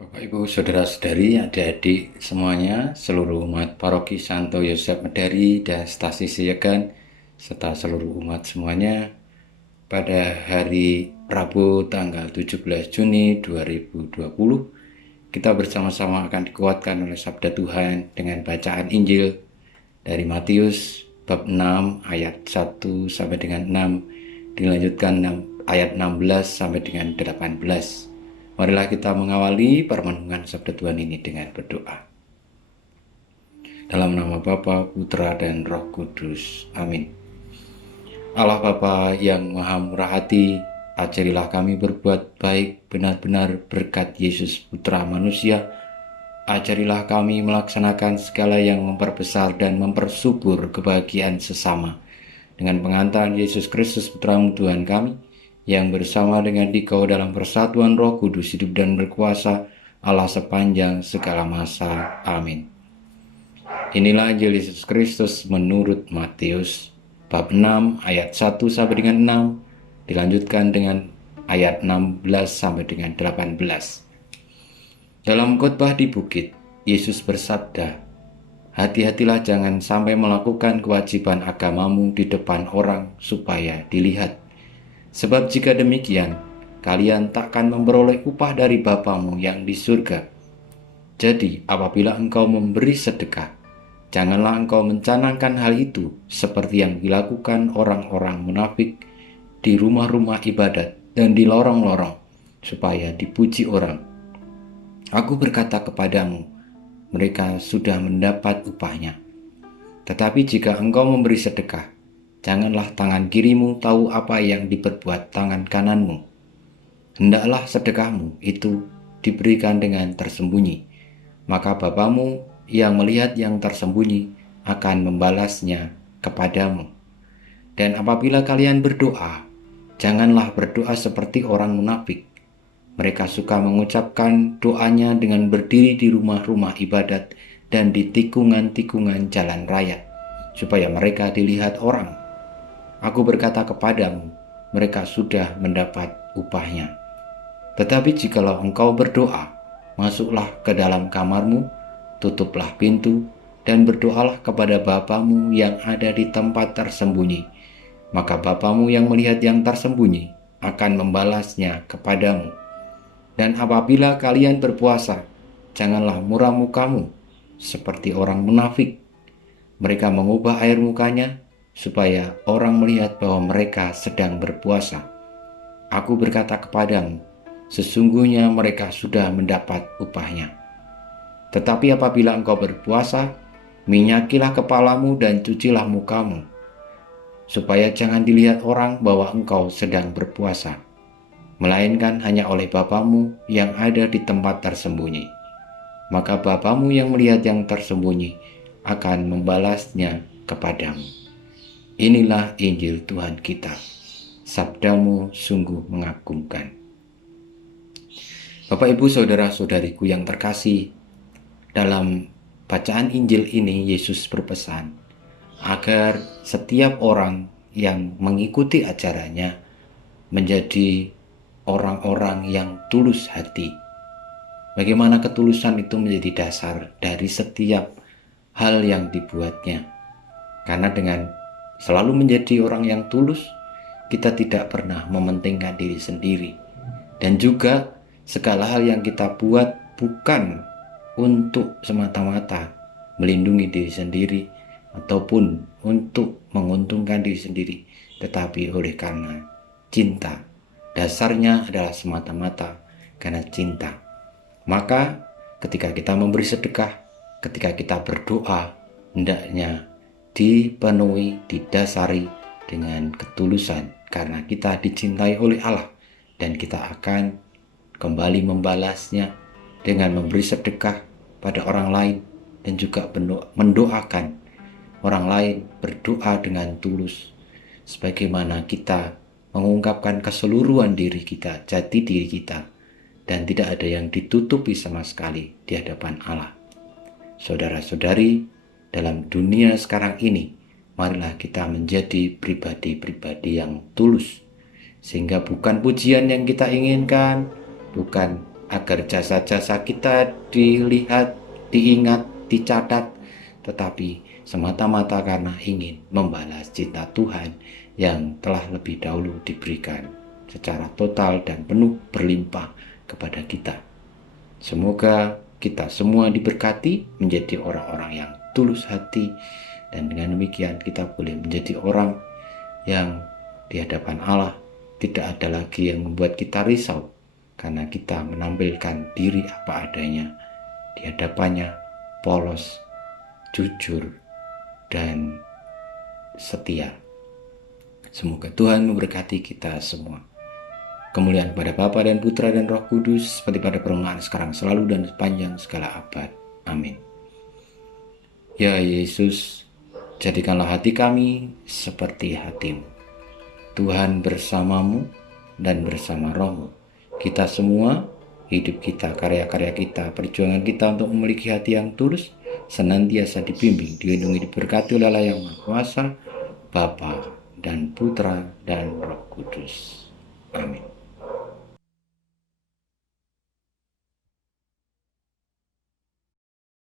Bapak, Ibu, Saudara-saudari, adik-adik semuanya, seluruh umat Paroki Santo Yosef Medari dan Stasi Siagan, serta seluruh umat semuanya, pada hari Rabu tanggal 17 Juni 2020, kita bersama-sama akan dikuatkan oleh Sabda Tuhan dengan bacaan Injil dari Matius bab 6 ayat 1 sampai dengan 6, dilanjutkan ayat 16 sampai dengan 18. Marilah kita mengawali permenungan Sabda Tuhan ini dengan berdoa. Dalam nama Bapa, Putra, dan Roh Kudus. Amin. Allah Bapa yang Maha Murah Hati, ajarilah kami berbuat baik benar-benar berkat Yesus Putra Manusia. Ajarilah kami melaksanakan segala yang memperbesar dan mempersubur kebahagiaan sesama. Dengan pengantaran Yesus Kristus Putra-Mu Tuhan kami, yang bersama dengan Dikau dalam persatuan Roh Kudus hidup dan berkuasa Allah sepanjang segala masa. Amin. Inilah Injil Yesus Kristus menurut Matius bab 6 ayat 1 sampai dengan 6, dilanjutkan dengan ayat 16 sampai dengan 18. Dalam khotbah di bukit, Yesus bersabda, "Hati-hatilah jangan sampai melakukan kewajiban agamamu di depan orang supaya dilihat. Sebab jika demikian, kalian takkan memperoleh upah dari Bapamu yang di surga. Jadi, apabila engkau memberi sedekah, janganlah engkau mencanangkan hal itu seperti yang dilakukan orang-orang munafik di rumah-rumah ibadat dan di lorong-lorong, supaya dipuji orang. Aku berkata kepadamu, mereka sudah mendapat upahnya. Tetapi jika engkau memberi sedekah, janganlah tangan kirimu tahu apa yang diperbuat tangan kananmu. Hendaklah sedekahmu itu diberikan dengan tersembunyi, maka Bapamu yang melihat yang tersembunyi akan membalasnya kepadamu. Dan apabila kalian berdoa, janganlah berdoa seperti orang munafik. Mereka suka mengucapkan doanya dengan berdiri di rumah-rumah ibadat dan di tikungan-tikungan jalan raya, supaya mereka dilihat orang. Aku berkata kepadamu, mereka sudah mendapat upahnya. Tetapi jikalau engkau berdoa, masuklah ke dalam kamarmu, tutuplah pintu, dan berdoalah kepada Bapamu yang ada di tempat tersembunyi. Maka Bapamu yang melihat yang tersembunyi akan membalasnya kepadamu. Dan apabila kalian berpuasa, janganlah muram mukamu seperti orang munafik. Mereka mengubah air mukanya supaya orang melihat bahwa mereka sedang berpuasa. Aku berkata kepadamu, sesungguhnya mereka sudah mendapat upahnya. Tetapi apabila engkau berpuasa, minyakilah kepalamu dan cucilah mukamu, supaya jangan dilihat orang bahwa engkau sedang berpuasa, melainkan hanya oleh Bapamu yang ada di tempat tersembunyi. Maka Bapamu yang melihat yang tersembunyi akan membalasnya kepadamu." Inilah Injil Tuhan kita. Sabdamu sungguh mengagumkan. Bapak, Ibu, Saudara-saudariku yang terkasih, dalam bacaan Injil ini Yesus berpesan agar setiap orang yang mengikuti ajarannya menjadi orang-orang yang tulus hati. Bagaimana ketulusan itu menjadi dasar dari setiap hal yang dibuatnya. Karena dengan selalu menjadi orang yang tulus, kita tidak pernah mementingkan diri sendiri. Dan juga segala hal yang kita buat bukan untuk semata-mata melindungi diri sendiri ataupun untuk menguntungkan diri sendiri, tetapi oleh karena cinta. Dasarnya adalah semata-mata karena cinta. Maka ketika kita memberi sedekah, ketika kita berdoa, hendaknya dipenuhi, didasari dengan ketulusan, karena kita dicintai oleh Allah dan kita akan kembali membalasnya dengan memberi sedekah pada orang lain dan juga mendoakan orang lain, berdoa dengan tulus sebagaimana kita mengungkapkan keseluruhan diri kita, jati diri kita, dan tidak ada yang ditutupi sama sekali di hadapan Allah. Saudara-saudari, dalam dunia sekarang ini, marilah kita menjadi pribadi-pribadi yang tulus, sehingga bukan pujian yang kita inginkan, bukan agar jasa-jasa kita dilihat, diingat, dicatat, tetapi semata-mata karena ingin membalas cinta Tuhan yang telah lebih dahulu diberikan secara total dan penuh berlimpah kepada kita. Semoga kita semua diberkati menjadi orang-orang yang tulus hati, dan dengan demikian kita boleh menjadi orang yang di hadapan Allah tidak ada lagi yang membuat kita risau, karena kita menampilkan diri apa adanya di hadapannya, polos, jujur, dan setia. Semoga Tuhan memberkati kita semua. Kemuliaan kepada Bapa dan Putra dan Roh Kudus, seperti pada permulaan sekarang, selalu, dan sepanjang segala abad. Amin. Ya Yesus, jadikanlah hati kami seperti hati-Mu. Tuhan bersamamu dan bersama Roh-Mu. Kita semua, hidup kita, karya-karya kita, perjuangan kita untuk memiliki hati yang tulus, senantiasa dibimbing, dilindungi, diberkati oleh Allah yang Maha Kuasa, Bapa dan Putra dan Roh Kudus. Amin.